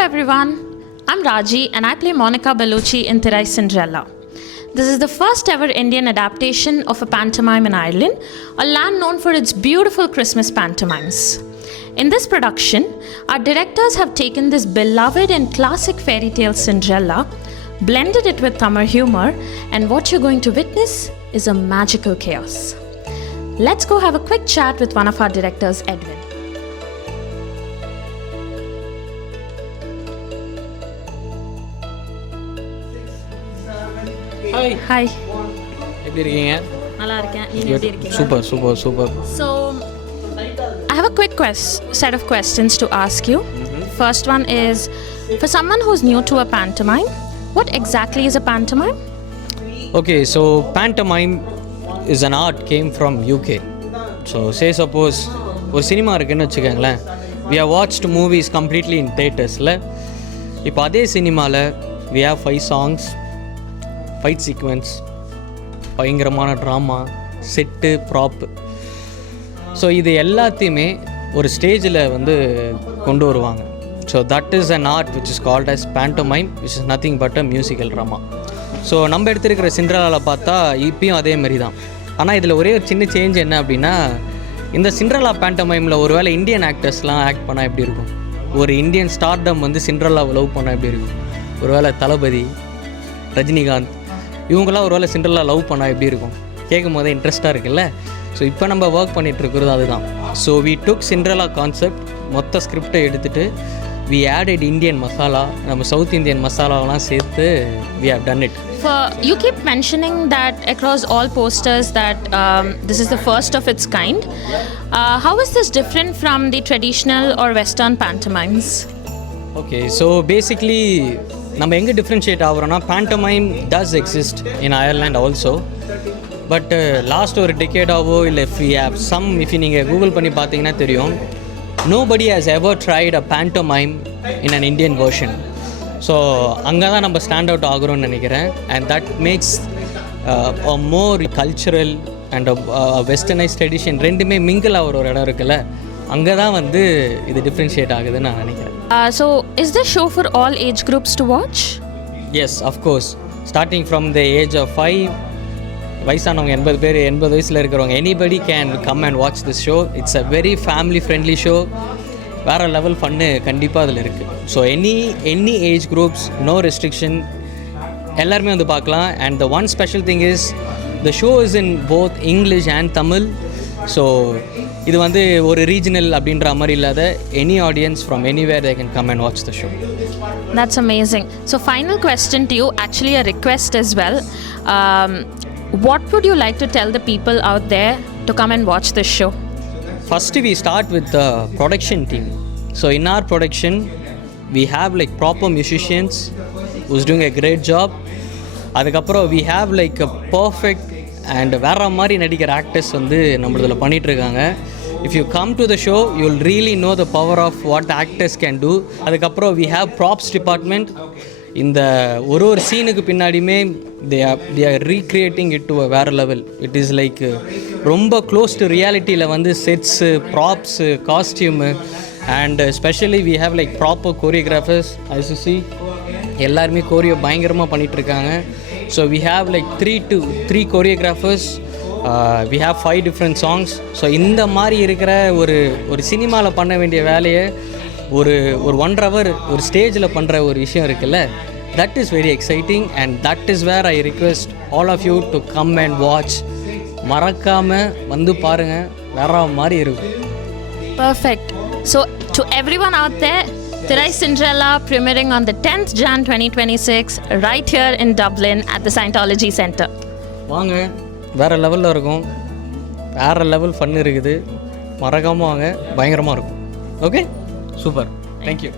everyone, I'm Raji and I play Monica Bellucci in Thirai Cinderella. This is the first ever Indian adaptation of a pantomime in Ireland, a land known for its beautiful Christmas pantomimes. In this production, our directors have taken this beloved and classic fairy tale Cinderella, blended it with Tamil humor, and what you're going to witness is a magical chaos. Let's go have a quick chat with one of our directors, Edwin. Hi. எப்படி இருக்கீங்க? நல்லா இருக்கேன். நீங்க எப்படி இருக்கீங்க? Super. So, I have a quick set of questions to ask you. First one is, for someone who's new to a pantomime, what exactly is a pantomime? Okay, so pantomime is an art came from UK. So say suppose ஒரு சினிமா இருக்குன்னு வச்சுக்கோங்களேன். We have watched movies completely in theaters. இப்போ அதே சினிமாவில் we have 5 songs, fight sequence, பயங்கரமான drama, set, prop. So இது எல்லாத்தையுமே ஒரு ஸ்டேஜில் கொண்டு வருவாங்க. So that is an art which is called as pantomime, which is nothing but a musical drama. So நம்ம எடுத்துருக்கிற சிண்ட்ரெல்லாவில் பார்த்தா இப்பயும் அதே மாதிரி தான். ஆனால் இதில் ஒரே ஒரு சின்ன சேஞ்ச் என்ன அப்படின்னா, இந்த சிண்ட்ரெல்லா பேண்டோமைமில் ஒரு வேளை இந்தியன் ஆக்டர்ஸ்லாம் ஆக்ட் பண்ணால் எப்படி இருக்கும், ஒரு இந்தியன் ஸ்டார்டம் சிண்ட்ரெல்லாவை லவ் பண்ணால் எப்படி இருக்கும், ஒரு வேளை தளபதி, ரஜினிகாந்த் இவங்களாம் ஒரு வேளை சிண்ட்ரெல்லா லவ் பண்ணால் எப்படி இருக்கும், கேட்கும் போதே இன்ட்ரெஸ்ட்டாக இருக்குல்ல. ஸோ இப்போ நம்ம ஒர்க் பண்ணிகிட்ருக்கிறது அதுதான். So we took Cinderella concept, மொத்த ஸ்கிரிப்டை எடுத்துகிட்டு வி ஆடட் இந்தியன் மசாலா, நம்ம சவுத் இந்தியன் மசாலாவெலாம் சேர்த்து we have done it. You keep mentioning that across all posters that this is the first of its kind. How is this different from the traditional or western pantomimes? Okay, so basically நம்ம எங்கே differentiate ஆகிறோன்னா, pantomime does exist in Ireland also. But last ஒரு டெக்கேடாவோ இல்லை இஃப் நீங்கள் கூகுள் பண்ணி பார்த்தீங்கன்னா தெரியும், nobody has ever tried a pantomime in an Indian version. So அங்கே தான் நம்ம ஸ்டாண்ட் அவுட் ஆகிறோம்னு நினைக்கிறேன். And that makes a more cultural and a westernized tradition ரெண்டுமே மிங்கிள் ஆகிற ஒரு இடம் இருக்குல்ல, அங்கே தான் இது டிஃப்ரென்ஷியேட் ஆகுதுன்னு நான் நினைக்கிறேன். So is this show for all age groups to watch? Yes, of course. Starting from the age of 5, வயசானவங்க 80 வயசில் இருக்கிறவங்க, anybody can come and watch this show. It's a very family friendly show. வேறு level fun கண்டிப்பாக அதில் இருக்குது. So any age groups, no restriction, எல்லாருமே பார்க்கலாம். And the one special thing is the show is in both English and Tamil. So இது ஒரு regional அப்படின்ற மாதிரி இல்லாத, any audience from anywhere they can come and watch the show. That's amazing. So final question to you, actually a request as well. What would you like to tell the people out there to come and watch this show? First we start with the production team. So in our production we have proper musicians who's doing a great job. அதுக்கப்புறம் we have a perfect and வேற மாதிரி நடிக்கிற ஆக்டர்ஸ் நம்மளதில் பண்ணிகிட்ருக்காங்க. If you come to the show, you'll really know the power of what actors can do. அதுக்கப்புறம் we have props department. இந்த ஒரு சீனுக்கு பின்னாடியுமே they are recreating it to a வேறு லெவல். It is ரொம்ப க்ளோஸ் டு ரியாலிட்டியில் sets, props, costume, and specially we have proper choreographers. as you see, எல்லாருமே choreo பயங்கரமாக பண்ணிகிட்ருக்காங்க. So we have 3 choreographers. We have 5 different songs. So இந்த மாதிரி இருக்கிற ஒரு சினிமாவில் பண்ண வேண்டிய வேலையை ஒரு 1 hour ஒரு ஸ்டேஜில் பண்ணுற ஒரு விஷயம் இருக்குல்ல, that is very exciting and that is where I request all of you to come and watch. மறக்காமல் பாருங்கள், வேற மாதிரி இருக்கும். Perfect. So to everyone out there, Thirai Cinderella premiering on the 10th Jan 2026 right here in Dublin at the Scientology Center. வாங்க, வேறு லெவலில் இருக்கும், வேறு லெவல் ஃபன் இருக்குது, மறக்காமல் வாங்க, பயங்கரமாக இருக்கும். Okay, super, thank you.